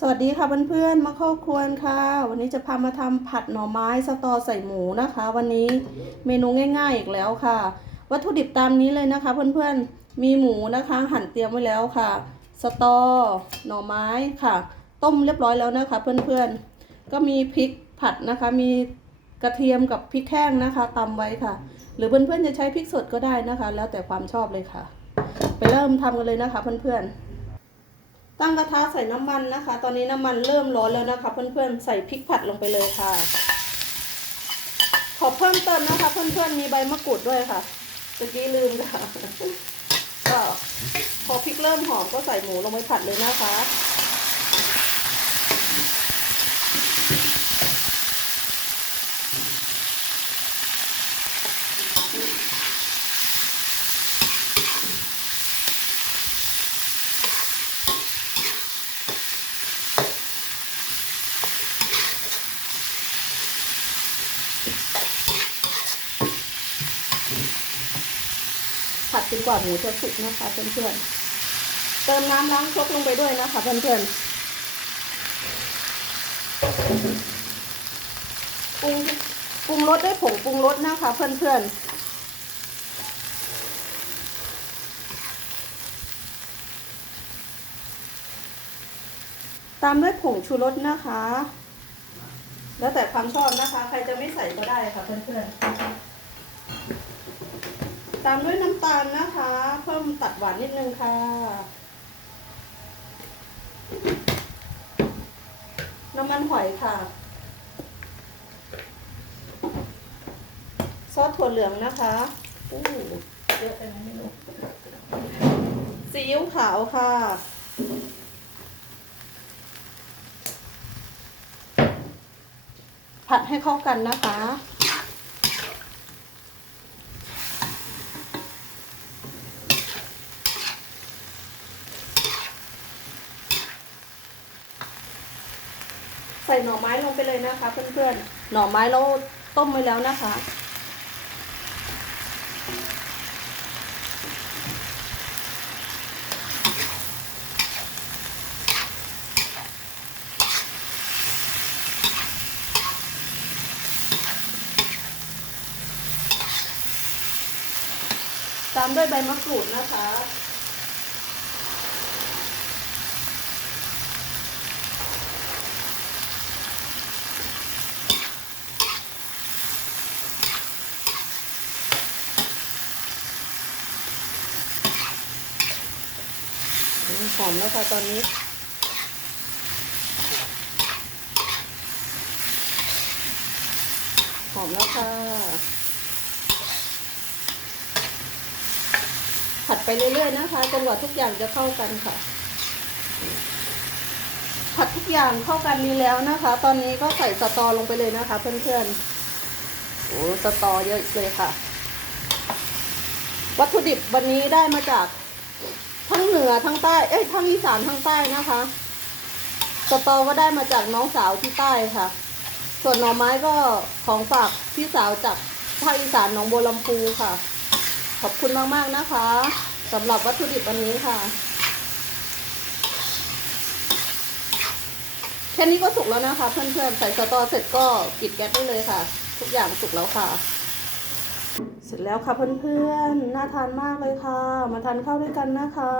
สวัสดีค่ะเพื่อนๆมาเข้าครัวค่ะ วันนี้จะพามาทำผัดหน่อไม้สตอใส่หมูนะคะ วันนี้เมนูง่าย ๆอีกแล้วค่ะ วัตถุดิบตามนี้เลยนะคะ เพื่อนๆมีหมูนะคะ หั่นเตรียมไว้แล้วค่ะ สตอหน่อไม้ค่ะ ต้มเรียบร้อยแล้วนะคะ เพื่อนๆก็มีพริกผัดนะคะ มีกระเทียมกับพริกแห้งนะคะตำไว้ค่ะ หรือเพื่อนๆจะใช้พริกสดก็ได้นะคะ แล้วแต่ความชอบเลยค่ะ ไปเริ่มทำกันเลยนะคะ เพื่อนๆ ตั้งกระทะใส่น้ำมันนะคะ ตอนนี้น้ำมันเริ่มร้อนแล้วนะคะ เพื่อนๆ ใส่พริกผัดลงไปเลยค่ะ ขอเพิ่มเติมนะคะ เพื่อนๆ มีใบมะกรูดด้วยค่ะเมื่อกี้ลืมค่ะ ก็พอพริกเริ่มหอมก็ใส่หมูลงไปผัดเลยนะคะ ผัดจนกว่าหมูจะสุกนะคะเพื่อนๆ เติมน้ำล้างครกลงไปด้วยนะคะเพื่อนๆ ปรุงปรุงรสด้วยผงปรุงรสนะคะเพื่อนๆตามด้วยผงชูรสนะคะ แล้วแต่ความชอบนะคะ ใครจะไม่ใส่ก็ได้ค่ะเพื่อนๆ ตามด้วยน้ำตาลนะคะ เพิ่มตัดหวานนิดนึงค่ะ น้ำมันหอยค่ะ ซอสถั่วเหลืองนะคะอู้เยอะไปไหมไม่รู้ซีอิ๊วขาวค่ะผัดให้เข้ากันนะคะ ใส่หน่อไม้ลงไปเลยนะคะ เพื่อนๆ หน่อไม้เราต้มไว้แล้วนะคะ ตามด้วยใบมะกรูดนะคะ หอมแล้วค่ะตอนนี้หอมแล้วค่ะ ผัดไปเรื่อยๆนะคะจนกว่าทุกอย่างจะเข้ากันค่ะ ผัดทุกอย่างเข้ากันดีแล้วนะคะ ตอนนี้ก็ใส่สตอลงไปเลยนะคะ เพื่อนๆโอ้สตอเยอะเลยค่ะ วัตถุดิบวันนี้ได้มาจาก ทั้งเหนือทั้งใต้ เอ้ยทั้งอีสานทั้งใต้นะคะสตอก็ได้มาจากน้องสาวที่ใต้ค่ะ ส่วนหน่อไม้ก็ของฝากพี่สาวจากภาคอีสานหนองบัวลำพูค่ะ ขอบคุณมากๆนะคะสำหรับวัตถุดิบวันนี้ค่ะ แค่นี้ก็สุกแล้วนะคะ เพื่อนๆใส่สตอเสร็จก็ปิดแก๊สได้เลยค่ะ ทุกอย่างสุกแล้วค่ะ เสร็จแล้วค่ะเพื่อนๆ น่าทานมากเลยค่ะ มาทานข้าวด้วยกันนะคะ